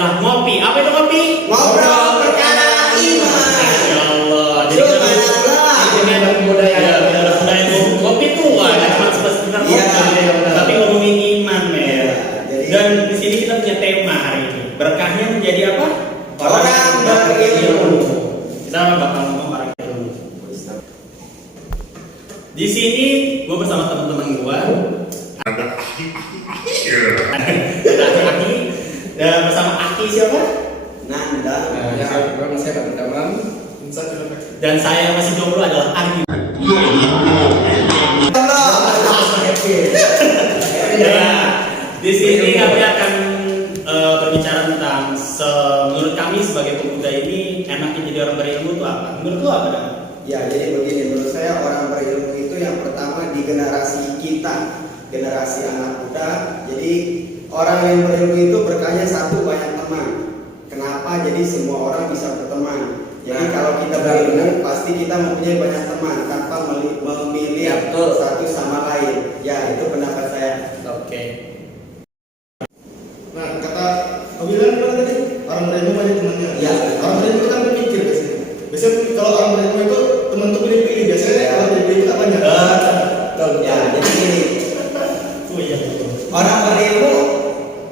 adalah ngopi. Apa itu ngopi? Ngobrol perkara iman. Masya Allah. Subhanallah. Ini ada budaya ngopi itu nggak cuma sekedar ngopi, tapi ngomongin iman, men. Dan di sini kita punya tema hari ini. Berkahnya menjadi apa? Orang berilmu. Kita bakal ngomong orang berilmu. Di sini gue bersama teman-teman gue. Ada Aki. Dan bersama Aki siapa? Nanda. Saya teman-teman. Dan saya masih jomblo adalah Ardi. Ya, di sini kami akan berbicara tentang menurut kami sebagai pemuda ini enaknya jadi orang berilmu itu apa? Menurut lo apa, Dan? Ya, jadi begini, menurut saya orang berilmu itu yang pertama di generasi kita, generasi anak muda. Jadi orang yang berilmu itu berkahnya satu, banyak teman. Kenapa? Jadi semua orang bisa berteman. Jadi kalau kita berilmu pasti kita mempunyai banyak teman tanpa memilih satu sama lain. Ya, itu pendapat saya. Oke. Nah, kata Awilan apa tadi? Orang berilmu banyak temannya. Ya. Orang berilmu itu kan berpikir biasanya. Biasanya kalau orang berilmu itu teman tuh pilih-pilih. Biasanya kalau pilih-pilih itu tak banyak. Ya, jadi gini. Orang berilmu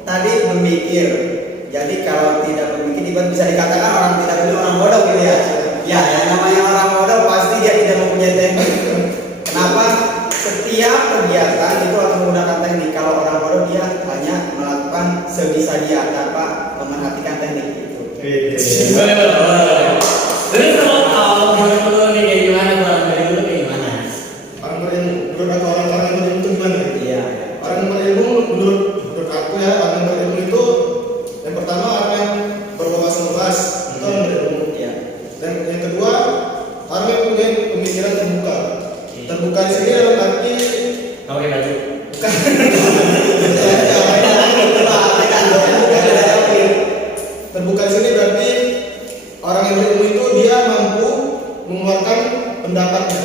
tadi memikir. Jadi kalau tidak memikir bisa dikatakan orang tidak berilmu, orang bodoh gitu ya. Ya, yang namanya orang bodoh pasti dia tidak mempunyai teknik. Kenapa? Setiap kegiatan itu harus menggunakan teknik. Kalau orang bodoh dia hanya melakukan sebisa dia tanpa memerhatikan teknik itu. Terus kalau menurut lo nih kayak gimana? Orang berilmu kayak gimana? Orang berilmu, menurut aku orang berilmu itu gimana? Iya. Orang berilmu menurut aku ya, orang berilmu itu yang pertama orang yang berwawasan luas, itu orang berilmu. Iya. Dan yang kedua orang yang punya pemikiran terbuka. Terbuka di sini dalam arti Oke, baju. terbuka di sini berarti orang yang berilmu itu dia mampu mengeluarkan pendapatnya,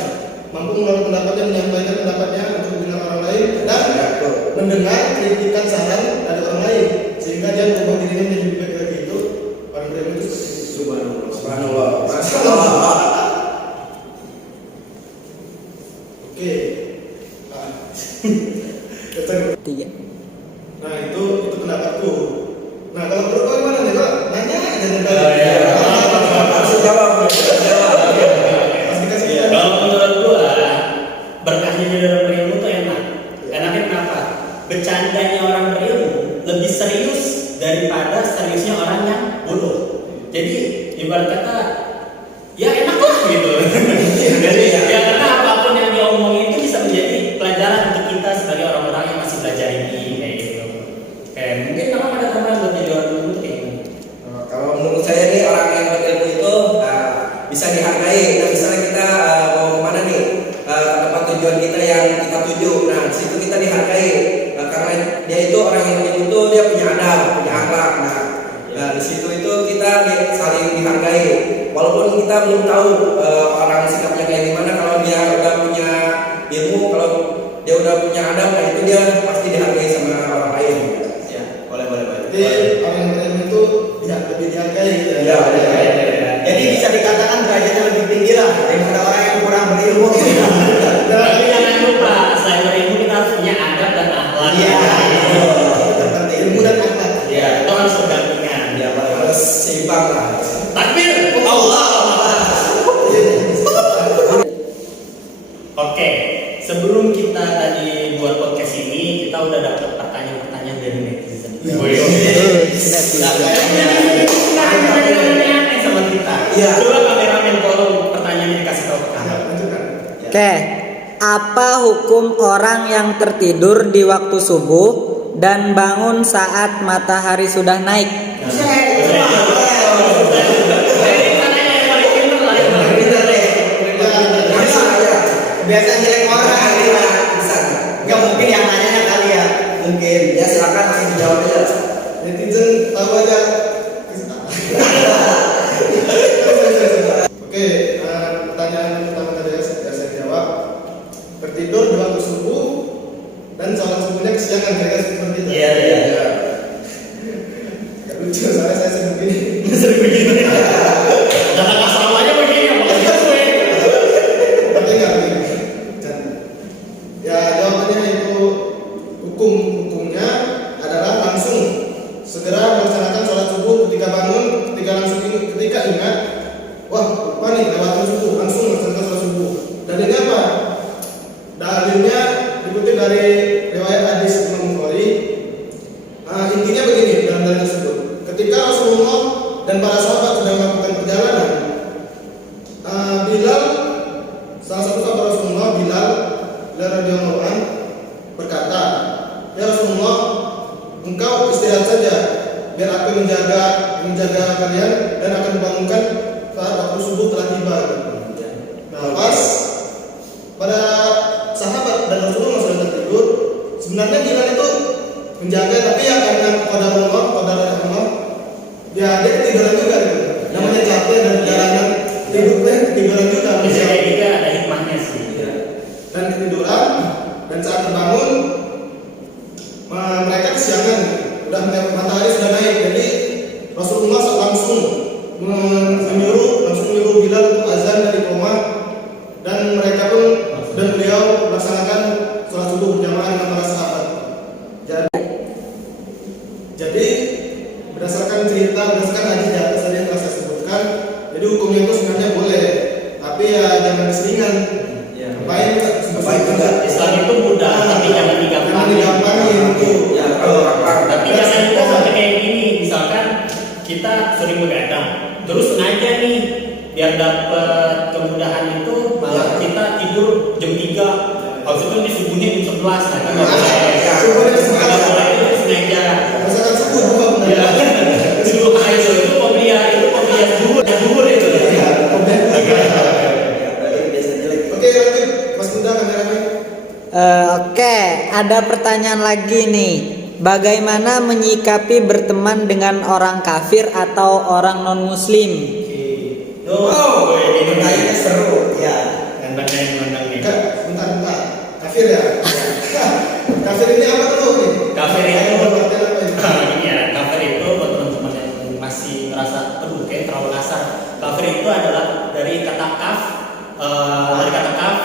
menyampaikan pendapatnya untuk mendengar orang lain dan mendengar kritikan saran dari orang lain sehingga dia mengubah dirinya menjadi lebih baik lagi. Itu orang berilmu itu Subhanallah. Oke. Tiga. Nah itu pendapatku. Nah kalau menurut kau gimana nih? Kok nanya aja nih. Masih jawab. Pasti kasih Iya, kalau menurut gua berkahnya jadi orang berilmu tuh enak. Enaknya kenapa? Bercandanya orang berilmu lebih serius daripada seriusnya orang yang bodoh. Jadi ibarat kata ya enak lah gitu. Jadi ya karena apapun yang diomongin itu bisa menjadi pelajaran untuk kita sebagai orang-orang yang masih belajar ini kayak gitu. Kayak mungkin kalau ada teman buat jadi orang berilmu tuh kayak gimana? Kalau menurut saya nih orang yang berilmu itu bisa dihargai. Nah misalnya kita mau kemana nih ke tempat tujuan kita yang kita tuju. Nah di situ kita dihargai karena dia itu orang yang berilmu itu dia punya adab, punya akhlak. Nah di situ itu kita saling dihargai. Walaupun kita belum tahu orang sikapnya kayak gimana, kalau dia udah punya ilmu, kalau dia udah punya adab, nah itu dia pasti dihargai sama orang lain. Ya, boleh. Jadi orang yang berilmu itu lebih dihargai gitu ya. Jadi bisa dikatakan derajatnya lebih tinggi lah daripada orang yang kurang berilmu. Tapi jangan lupa selain berilmu kita harus punya adab dan akhlak. Iya. Seperti ilmu dan akhlak. Ya, itu harus berdampingan. Ya, Harus seimbang lah. Takbir, Allah. Oke, sebelum kita tadi buat podcast ini, kita udah dapet pertanyaan-pertanyaan dari netizen. Aneh sama kita. Iya. Coba kameramen tolong pertanyaannya dikasih tahu ke kami. Oke, apa hukum orang yang tertidur di waktu subuh dan bangun saat matahari sudah naik? Biasa jelek orang kali ya. Enggak mungkin yang nanya kali ya. Mungkin. Ya silakan langsung dijawab aja. Netizen tahu aja. Oke, pertanyaan pertama tadi saya jawab. Tertidur di waktu subuh dan sholat subuhnya kesiangan, kira-kira seperti itu. Iya. saya sering begini. Sering begini. Data kasalnya begini, apalagi gue. Tapi nggak begini. Ya jawabannya itu hukumnya adalah langsung segera melaksanakan sholat subuh ketika bangun, ketika ingat, wah lupa nih lewat subuh, langsung melaksanakan sholat subuh. Dan ini apa? Dalilnya dikutip dari riwayat hadis Imam Bukhari. Intinya begini dalam dalil tersebut. Ketika Rasulullah dan para sahabat sedang melakukan perjalanan, Bilal, salah satu sahabat Rasulullah, Bilal radhiyallahu anhu berkata, ya Rasulullah, engkau istirahat saja, biar aku menjaga kalian dan akan membangunkan saat waktu subuh telah tiba. Nah, pas pada sahabat dan Rasulullah sudah tertidur, sebenarnya Bilal itu menjaga, tapi ya karena qadarullah, dia ketiduran juga gitu. Namanya capek dan perjalanan tidurnya ketiduran juga. Bisa kayak gitu ada hikmahnya sih. Dan ketiduran, dan saat terbangun mereka kesiangan, udah matahari sudah naik. Jadi Rasulullah langsung menyuruh Bilal untuk azan dari rumah, dan mereka pun dan beliau melaksanakan sholat subuh berjamaah dengan para sahabat. Jadi berdasarkan hadis di atas tadi yang telah saya sebutkan, jadi hukumnya itu sebenarnya boleh, tapi ya jangan keseringan. Ngapain juga? Islam itu mudah, tapi jangan digampangin. Ya, Tapi jangan kita sampai kayak gini. Misalkan kita sering begadang, terus sengaja nih biar dapat kemudahan itu malah kita tidur jam 3. Habis itu di subuhnya jam 11. Nah, kan nggak boleh. Subuhnya jam 11. Nggak boleh, itu sengaja. Masakan subuh juga Ya, subuh itu pembelian dubur itu. Oke, lanjut Mas Bunda, kameramen. Oke, ada pertanyaan lagi nih. Bagaimana menyikapi berteman dengan orang kafir atau orang non-muslim? Ini Kayaknya seru. Ya. Nendang nih. Bentar. Kafir ya? Kafir ini apa dulu nih? Kafir itu Artinya apa ini? ini ya, kafir itu buat teman-teman yang masih merasa aduh kayak terlalu kasar. Kafir itu adalah dari kata kaf,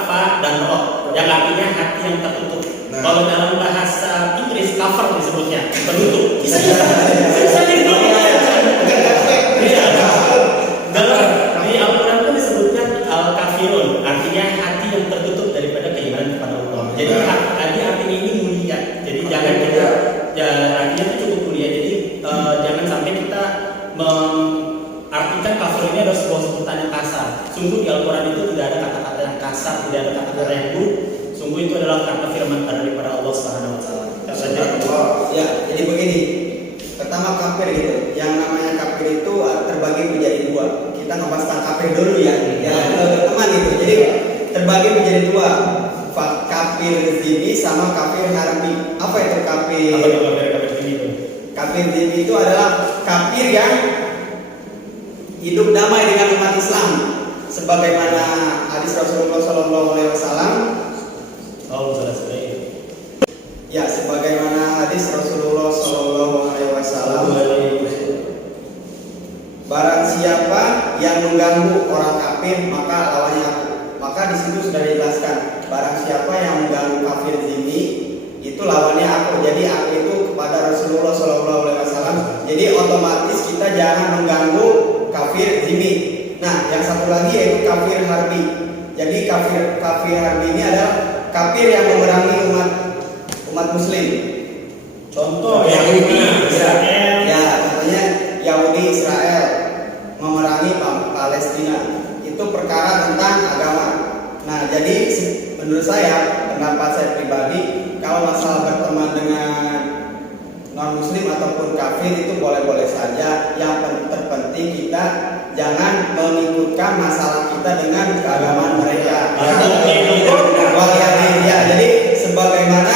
fa dan roh, yang artinya hati yang tertutup. Kalau dalam bahasa Inggris cover disebutnya tertutup. Bisa gitu. Dalam di Al-Quran itu disebutnya al-kafirun, artinya hati yang tertutup daripada keimanan kepada Allah. Jadi artinya ini mulia. Jadi jangan kita artinya itu cukup mulia. Jadi jangan sampai kita artikan kafir ini adalah sebuah sebutan yang kasar. Sungguh di Al-Quran itu tidak ada kata-kata yang kasar, tidak ada kata-kata yang buruk. Sungguh itu adalah kata firman daripada Allah Subhanahu wa taala. Ya, jadi begini. Pertama kafir gitu. Yang namanya kafir itu terbagi menjadi dua. Kita ngebahas tentang kafir dulu ya. Ya, teman gitu. Jadi terbagi menjadi dua. Kafir zimmi sama kafir harbi. Apa itu kafir? Apa itu kafir zimmi itu? Kafir zimmi itu adalah kafir yang hidup damai dengan umat Islam, sebagaimana hadis Rasulullah SAW. Oh, selesai. Ya, sebagaimana hadis Rasulullah SAW. Barang siapa yang mengganggu orang kafir, maka lawannya aku. Maka di situ sudah dijelaskan. Barang siapa yang mengganggu kafir zimmi, itu lawannya aku. Jadi aku itu kepada Rasulullah SAW. Jadi otomatis kita jangan mengganggu kafir zimmi. Nah, yang satu lagi yaitu kafir harbi. Jadi kafir harbi ini adalah kafir yang memerangi umat muslim. Contoh Yahudi, Israel. Ya, contohnya Yahudi Israel memerangi Palestina. Itu perkara tentang agama. Nah, jadi menurut saya, pendapat saya pribadi, kalau masalah berteman dengan non-muslim ataupun kafir itu boleh-boleh saja. Yang terpenting kita jangan mengikutkan masalah kita dengan keagamaan mereka. Ya, jadi sebagaimana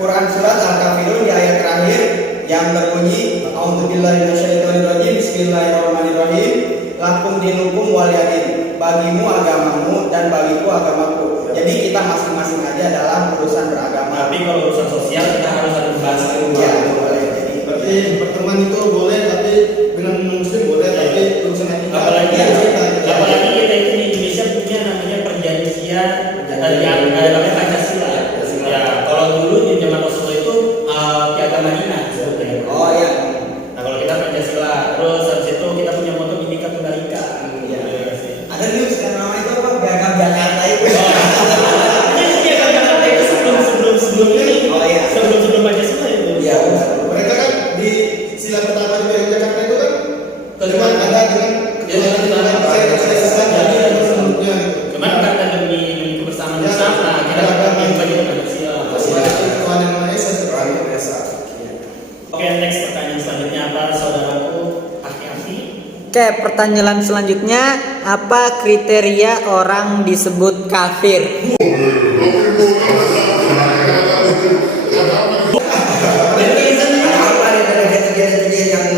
Quran surat Al-Kafirun di ayat terakhir yang berbunyi A'udzubillahi minasyaitonirrajim Bismillahirrahmanirrahim lakum dinukum waliyadin, bagimu agamamu dan bagiku agamaku. Jadi kita masing-masing aja dalam urusan beragama. Tapi kalau urusan sosial kita harus ada bahasa Ya, boleh. Jadi Berarti berteman itu boleh, tapi Oke, pertanyaan selanjutnya, apa kriteria orang disebut kafir? Apa nih dari kejadian-kejadian yang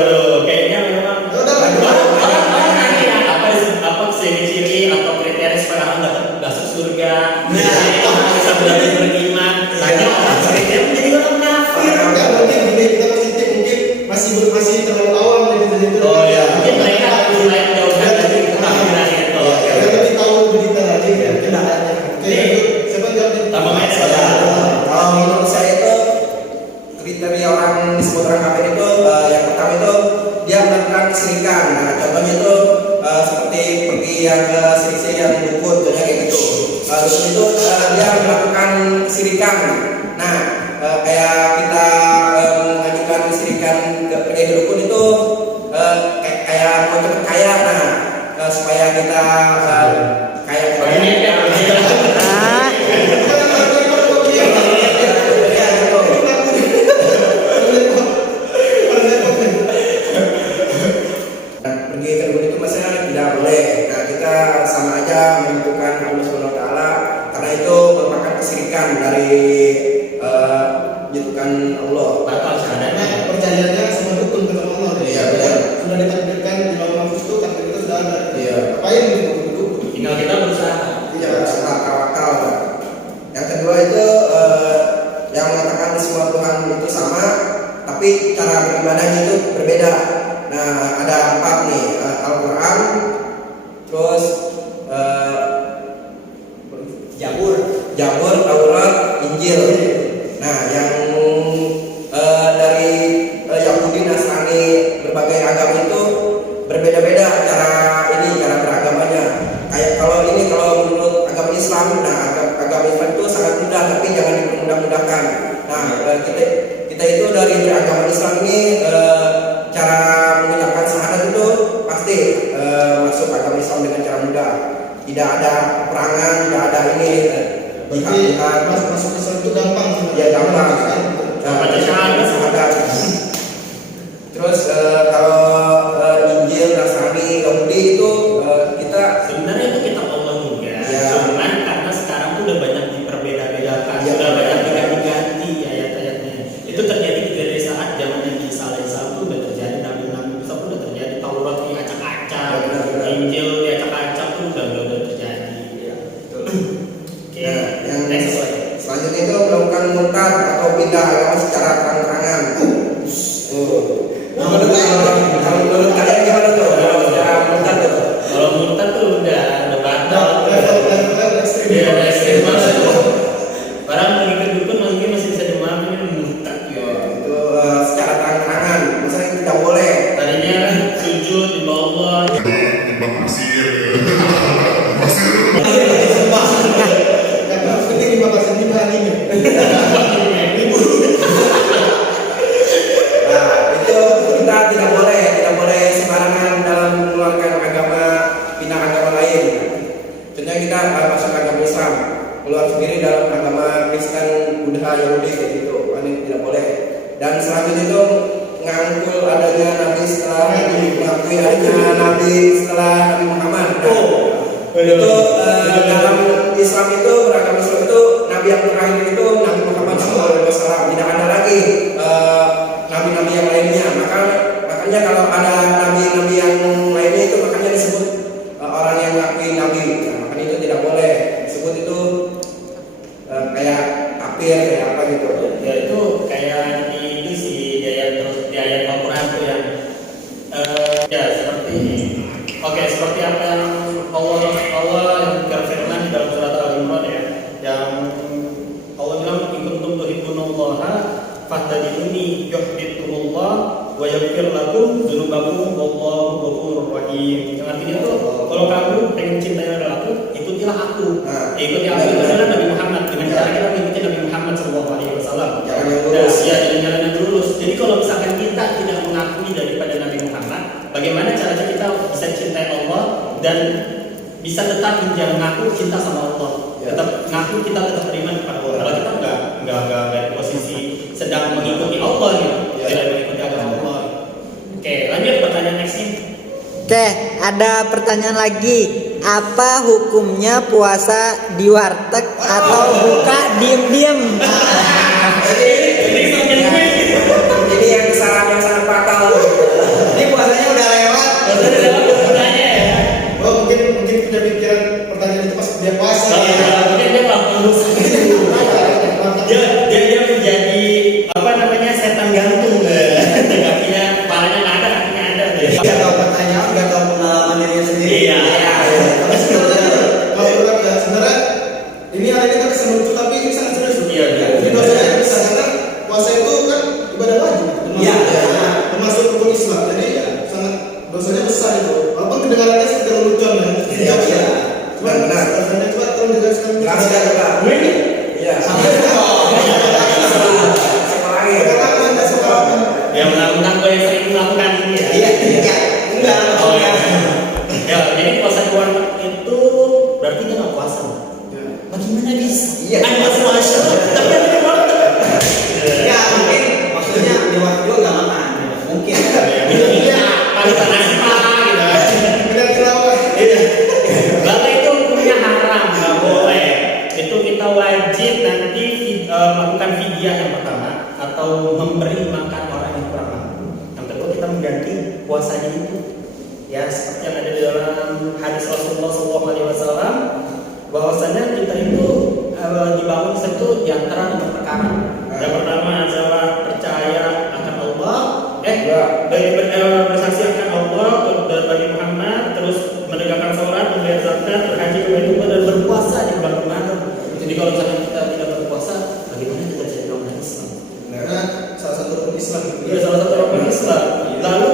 Aduh, kayaknya memang orang nanya apa ciri-ciri atau kriteria supaya orang nggak masuk surga. Jadi orang bisa belajar beriman. Tanya orang kriteria menjadi orang kafir. Enggak, mungkin gini, kita positif, mungkin masih terlalu awam dari itu. Oh ya, mungkin mereka mulai menjauhkan dari kekafiran itu. Ya, lebih tahu lebih detail lagi ya. Oke, itu siapa yang jawab? Tambah main kalau menurut saya itu kriteria orang disebut orang kafir itu yang pertama itu dia melakukan kesirikan. Nah, contohnya itu seperti pergi yang ke sisi yang dukun, contohnya kayak gitu. Dukun itu dia melakukan kesirikan. Nah, kayak kita mengajukan kesirikan ke pergi dukun itu kayak mau cepet kaya. Nah, supaya kita kaya Ini ya, Ah, pergi ke dukun itu maksudnya tidak boleh. Nah, kita sama aja menentukan Allah Subhanahu wa taala karena itu merupakan kesirikan dari menjatuhkan Allah. batal Karena syahadatnya. percayaannya sama dukun ketemu Allah. Iya, benar. Sudah ditakdirkan di lauh mahfuz itu takdir itu sudah ada. Iya. Ngapain dukun? Tinggal kita berusaha. Iya, tawakal. Yang kedua itu yang mengatakan semua Tuhan itu sama, tapi cara beribadahnya itu berbeda. Nah, ada 4 nih, Al-Quran, terus Zabur, Taurat, Injil. Nah, yang dari Yahudi, Nasrani, berbagai agama itu berbeda-beda cara beragamanya. Kayak kalau menurut agama Islam, nah agama Islam itu sangat mudah, tapi jangan dipermudah-mudahkan. Nah, kita itu dari beragama Islam ini cara mengucapkan syahadat itu pasti masuk agama Islam dengan cara mudah. Tidak ada perangan, tidak ada ini. Berarti masuk Islam itu gampang sih. Ya gampang. Baca syahadat. Terus kalau Injil, Nasrani, Yahudi itu kita Sebenarnya itu kitab Allah juga. Ya. Cuman karena sekarang tuh udah banyak diperbeda-bedakan, Ya. sudah banyak diganti-ganti ayat-ayatnya. Itu terjadi dari saat zaman Nabi Isa alaihissalam tuh udah terjadi, Nabi Musa pun udah terjadi, Taurat diacak-acak, Ya, benar. Injil diacak-acak pun udah terjadi. ya, betul. Oke. Nah, yang Next. selanjutnya itu melakukan murtad atau pindah agama secara terang-terangan. Kalau menurut kalian gimana tuh? Kalau secara murtad tuh? Kalau murtad tuh udah batal. Level ekstrim. Iya, ekstrim banget. Orang pergi ke dukun mungkin masih bisa dimaafin, ini murtad ya. Itu secara terang-terangan. Misalnya tidak boleh. Tadinya sujud di bawah. Yang penting 5% dibandingin. Nah, itu kita tidak boleh sembarangan dalam mengeluarkan agama, pindah agama lain. Contohnya kita masuk agama Islam, keluar sendiri dalam agama Kristen, Buddha, Yahudi kayak gitu, ini tidak boleh. Dan selanjutnya itu ngangkul adanya Nabi setelah mengakui adanya Nabi setelah Nabi Muhammad. Nah, itu dalam Islam itu, beragama Islam itu Nabi yang terakhir itu Nabi Muhammad SAW. Tidak ada lagi nabi-nabi yang lainnya. Makanya kalau ada nabi-nabi yang lainnya itu makanya disebut orang yang mengakui nabi. Nah, makanya itu tidak boleh disebut itu kayak kafir kayak apa gitu. Ya itu kayak di itu sih di ayat Al-Quran tuh yang ya seperti ini. Oke, seperti apa yang Allah yang berfirman di dalam surat Al-Imran ya, yang Allah bilang in kuntum tuhibbunallaha fattabi'uni yuhibbukumullah wa yaghfir lakum dzunubakum wallahu ghafurur rahim. Yang artinya tuh kalau kamu pengen cintai aku, ikutilah aku. Nah, Ikuti aku itu adalah Nabi Muhammad, dengan cara kita mengikuti Nabi Muhammad SAW. Jangan yang lurus. Ya, dengan jalan yang lurus. Jadi kalau misalkan kita tidak mengakui daripada Nabi Muhammad, bagaimana caranya kita bisa cintai Allah dan bisa tetap mengaku cinta sama Allah? Ya. Tetap ngaku kita tetap beriman kepada Allah. Kalau kita nggak di posisi sedang mengikuti Allah gitu, Ya. tidak mengikuti agama Allah. Oke, lanjut pertanyaan next nih. Oke, ada pertanyaan lagi. Apa hukumnya puasa di warteg atau buka diem-diem? Ini yang kesalahan yang sangat fatal. Ini puasanya udah lewat. Oh, mungkin punya pikiran pertanyaan itu pas dia puasa. Mungkin dia nggak lulus. Dia menjadi apa namanya setan gantung. Kakinya, kepalanya nggak ada, kakinya ada. Nggak tahu pertanyaan, nggak tahu pengalaman dirinya sendiri. Iya. Tapi sebenarnya Kalau bilang ya sebenarnya ini hari ini terkesan lucu tapi ini sangat serius. Iya, iya. Jadi dosanya besar karena puasa itu kan ibadah wajib. Iya. Termasuk rukun Islam. Jadi sangat dosanya besar itu. Walaupun kedengarannya seperti lelucon ya. Iya, iya. Cuma Benar. dosanya coba tolong dijelaskan. Jelaskan coba. Gue ini Iya. Siapa lagi? Sekarang ya mentang-mentang gue yang sering melakukan ini ya. Iya, iya. Enggak. Oh ya. Ya, jadi puasa di warteg itu berarti dia nggak puasa. Bagaimana bisa? Iya. Kan nggak puasa, tapi ada di warteg. Ya mungkin maksudnya di waktu itu nggak makan. Mungkin. Iya, palitan nasi gitu. benar kenapa? Iya. Lalu itu hukumnya haram, nggak boleh. Itu kita wajib nanti melakukan fidyah yang pertama atau memberi makan orang yang kurang mampu. Yang kedua kita mengganti puasanya itu. Ya seperti yang ada di dalam hadis Rasulullah SAW, bahwasanya kita itu dibangun satu di antara 5 perkara. Yang pertama adalah percaya akan Allah, bersaksi akan Allah dan Nabi Muhammad, terus menegakkan sholat, membayar zakat, berhaji ke Baitullah dan berpuasa di bulan Ramadan. Jadi kalau misalnya kita tidak berpuasa, bagaimana kita jadi orang Islam? Karena salah satu rukun Islam. Itu salah satu rukun Islam. Lalu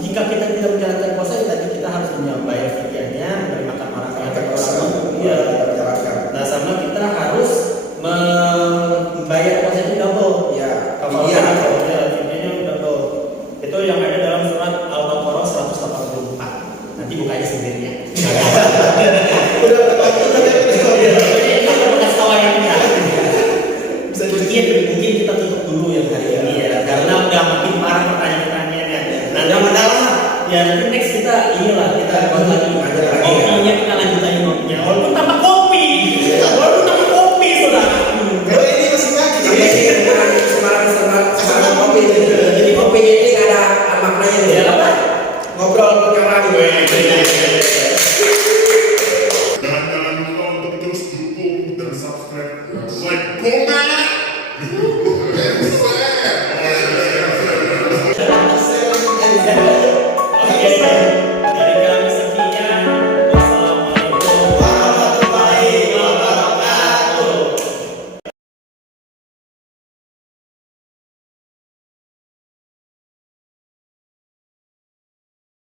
jika kita tidak menjalankan puasa, ya tadi kita harus membayar fidyahnya, memberi makan orang yang kurang. Iya. Nah, sama kita harus membayar puasa itu double. Ya. Iya. Fidyahnya double. Itu yang ada dalam surat Al-Baqarah 184. Nanti bukanya sendiri ya. Udah Kasih tahu yang kita. bisa Mungkin kita tutup dulu yang hari ini ya, karena udah makin parah pertanyaan-pertanyaannya. Nah, Udah mendalam. ya nanti next kita kita buat lagi kopinya, kita lanjut lagi kopinya. Walaupun tambah kopi, saudara. Kalau ini masih kaki. Semarang kopi. Jadi kopi ini nggak ada maknanya nih. Ya apa? Ngobrol punya radio. Jangan lupa untuk terus dukung dan subscribe like comment. Oke.